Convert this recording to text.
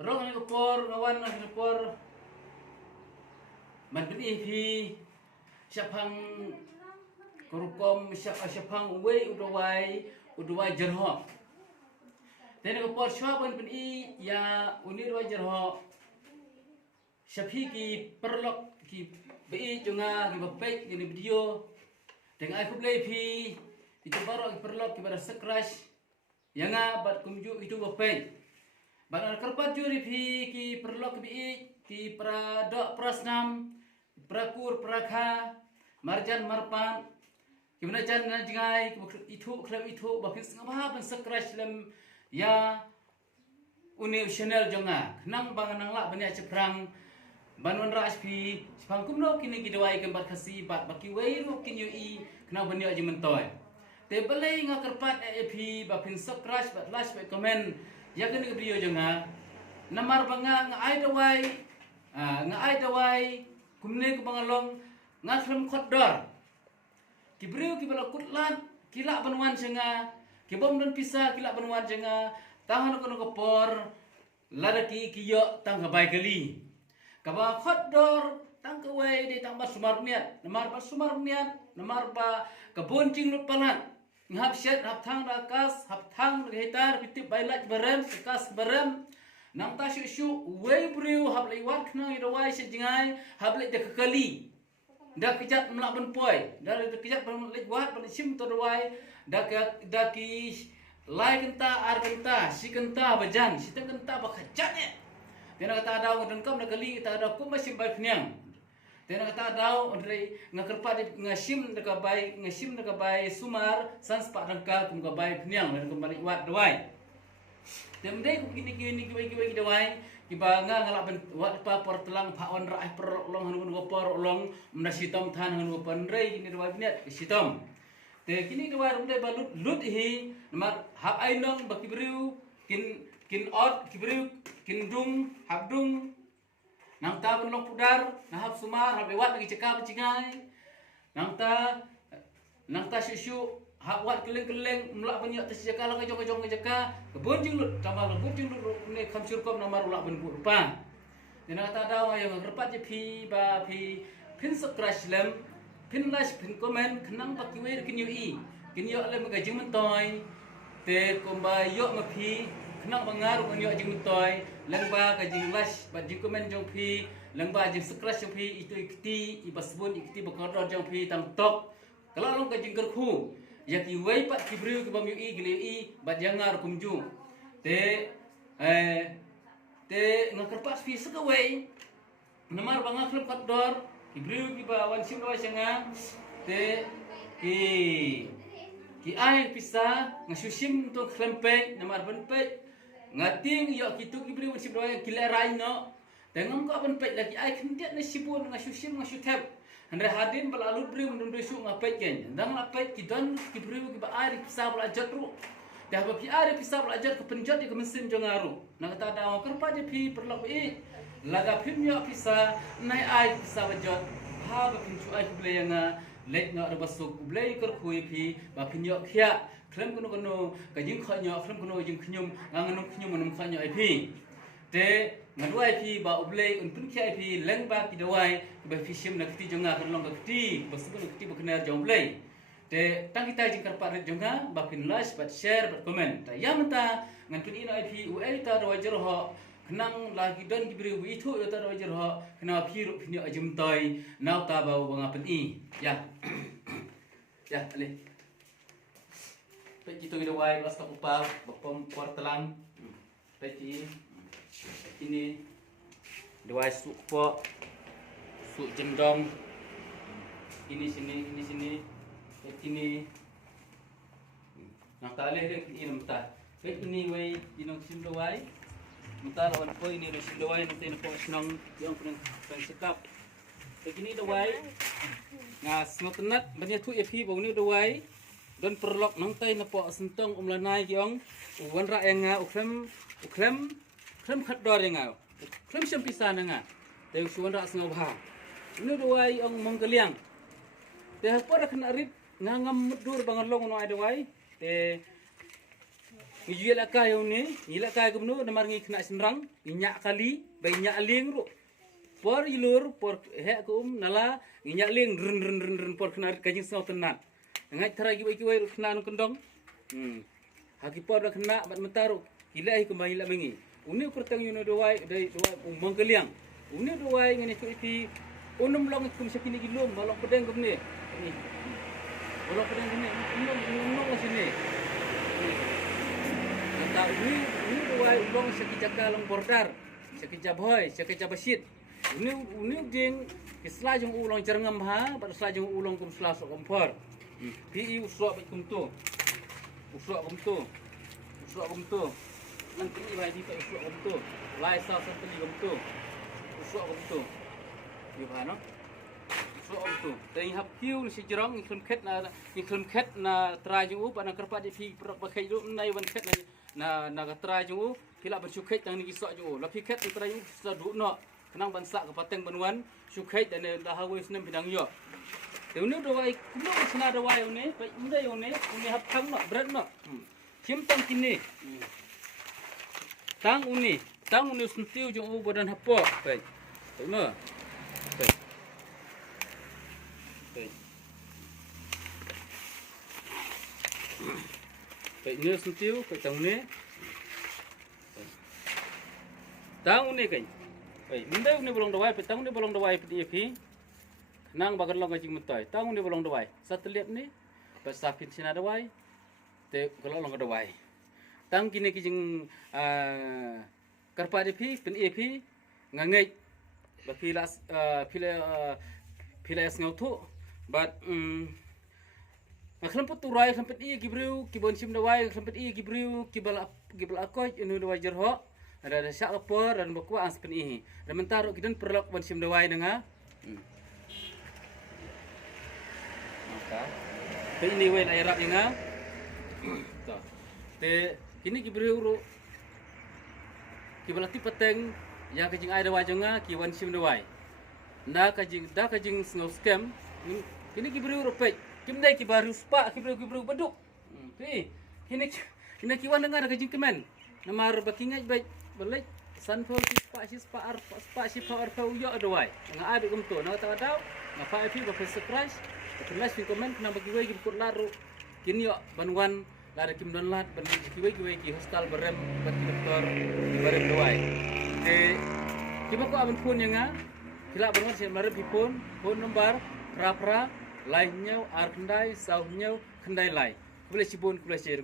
Rong ni kapor ngawan ni kapor. Man bini phi siapang kurukom siapang udawai jerho. Then kapor siapan bini ya unir wa jerho. Siapi ki perlok ki bi junga ki bapek ki video. Dengan aku play phi itu baru ki perlok ki pada scratch. Yanga bat kumju itu bapek. Badan kerpat juri phi ki perlok bi ki pradok prasnam prakur prakha marjan marpan ki menajan na jingai itu klem itu bakin sengah ban scratch lem ya uni channel jonga nang banganang la banya ceprang banwan ras phi pang kumno kini gidawai gambar khasi bat baki wei ro kinyu I kena banya je mentoy te belai nga kerpat phi bakin scratch bat lash bat comment ya kini video jonga namar banga nga ai dawai kumne ku bangalong nga khlem khodor kibriu ki bala kutlan kila banwan jenga kibom dan pisa kila banwan jenga tahan kono kopor ladaki kiyo tang gabai kali kaba khodor tang kawai de tang basumar niat namar ba kabon lut palan ngap syet hap thang rakas hap thang hetar pitip bailat barem kas barem nang ta shu wei briu hap lewat kna idawai sejingai hap le de kali dah kejat melak benpoi dah kejat lewat balik sim to dawai dah ki lai kenta ar kenta si kenta bajan si kenta bakajat tena kata daw dan kam nak kali kita ada kum masih baik niang tena kata daw ondrei ngakerpat ngasim dekat bai sumar sans pak rangka kum ka bai niang dan kembali wat dawai temdei ku kini ki dawai ki banga ngalak ben wat pa portelang pa on ra per long hanu ko por long mnasitom than hanu pandrei kini dawai niat sitom te kini dawai rumde balut lut hi namar hab ainong baki briu kin ot kibriu kin dung hab dung nang ta benlong pudar nahap sumar hab lewat bagi cekap cingai nang ta syu hak wat keleng-keleng melak banyak terjaka lah kejong kebun jinglut tambah kebun jinglut ni khamsur kom namar ulak ben rupa dina kata daw yang repat je phi pin subscribe lem pin like pin comment kenang baki we kin yo lem ga jing mentoy te komba yo ma phi kenang bangar con yo jing mentoy leng ba ga jing like ba jing comment jong phi leng ba jing subscribe jong phi itu ikti ibasbun ikti bakodor jong phi tam tok kalau long ga jing kerku yaki wei pat kibriu ki bam yu gili bat jangar kumju te ngakerpas fi sekawei namar banga klub khodor kibriu ki ba wan sim lawa sanga te ki ai pisa ngasusim to klempek namar benpek ngating yo kitu kibriu sim lawa kila raino tengam ko benpek lagi ai kendiat na sibun ngasusim ngasutep Andre hadin balalut briu mendundui su ngapet ken. Dang lapet kidan kibriu ki ba ari pisa belajat ru. Dah ba pi ari pisa belajat ke penjat ke mesin jongaru. Nak kata ada kerpa je pi perlak i. Laga pimnya pisa nai ai pisa bajat. Ha ba pincu ai ble yang let ngak rebasuk ble kerkui pi ba pinyo khia. Klem kono ka jing khanyo klem kono jing khnyum nganganum khnyum manum khanyo ai pi. Te ngadwai pi ba ublei un pun khai pi leng ba ki dawai ba fi sim na kiti jonga kan long ka kiti basbun kiti ba kena jong blei te tang kita jing karpa jonga ba pin like ba share ba comment ta yang ta ngan pun ina ip u ta do wajer ho kenang lagi don ki bri wi thu ta do wajer ho kena pi ru pin ajum toi nau ta ba wanga pen I ya ya ale pe kita ki dawai las ka pupa ba pom portelang pe ti ini dua suk po suk jendong ini sini nak taleh dek ini mentah ini wei inong sim dawai mentah lawan po ini sim dawai nanti po senang yang pernah sekap ini dawai ngas ngotenat banyak tu epi bau ni dawai dan perlok nanti napo sentong umlanai kiong wan ra yang uklem khodor yang klem sempisa nga te suan ra sngo bha nu dawai ong mongkeliang te hapora kena rip ngangam mudur bangalong no ai dawai te Ngi la ka yo ni, ila ka gumno na mar ngi kena senrang, nyak kali, bai nyak ling ro. Por ilur por he ko nala nyak ling run por kena kajing sau tenan. Ngai tara gi bai ki wai kena nu kendong. Haki por kena bat mentaru. Ila hi kembali la mengi. Uni kurtang yuno dowai dai umang keliang. Uni dowai ngani ku ipi unum long kum sakini gilum balok pedeng gumne. Ni. Balok pedeng gumne. Unum sini. Kata uni dowai long sakijaka long bordar. Sakijab hoy, sakijab basit. Uni ding kisla jong ulong jerngam ha, pada sla jong ulong kum sla sok kompor. Pi usok kum tu. Usok kum tu. Usok kum tu. Nanti ni bai di pa usok kum tu. Lai sa sa tali kum tu. Usok kum tu. Yo ha no. Usok kum tu. Tei hap kiu si jerong ni khet na tra jong u pa na kerpa di pi pro pa khai lu nai wan khet na tra jong u pila bersukhet tang ni kisok jong u. La pi khet tra jong sa du no. Kenang bansa ke pateng banwan sukhet dan dah hawis nem bidang yo. Te uni dowai kuno sna dowai uni pa inde uni hap thang no berat no. Kim tang kini. Tang uni sentiu jong u badan hapo. Pai. Pai ma. Pai. Pai. Pai ni sentiu pai tang uni. Tang uni kai. Pai, nindai uni bolong dowai, petang uni bolong dowai pdi nang bagan long ngajing mentai. Tang uni bolong dowai. Satu liap ni, pasakin sina dowai, te kalau long dowai. Tang kini kijing karpa di pi ngangai, pila ngautu, but Kelompok turai kelompok i gibriu kibon sim dawai kelompok i gibriu kibal akoy inu dawai jerho ada syak lapor dan bakwa ang sepen i dan mentaro kidan perlok bon sim dawai denga maka te ini wen airap inga to te kini gibriu ru kibalati peteng yang kajing ai dawai jenga kiwan sim dawai da kajing snow scam kini gibriu ru pek kimdai ki baru spa kibriu beduk kini kiwan dengar kajing kemen namar bakingai baik balik sanfo spa si power power yo adawai nga abi kumto na taw ngapa ipi ba surprise kelas di komen kena bagi wei giput laru kini yo banwan lari kim don lat ban kiwei ki hostal berem bat doktor berem dawai kiba ko aben phone nga kila banwan si marep phone nomor pra lainnya arkandai saunya kendai lai boleh sibun boleh share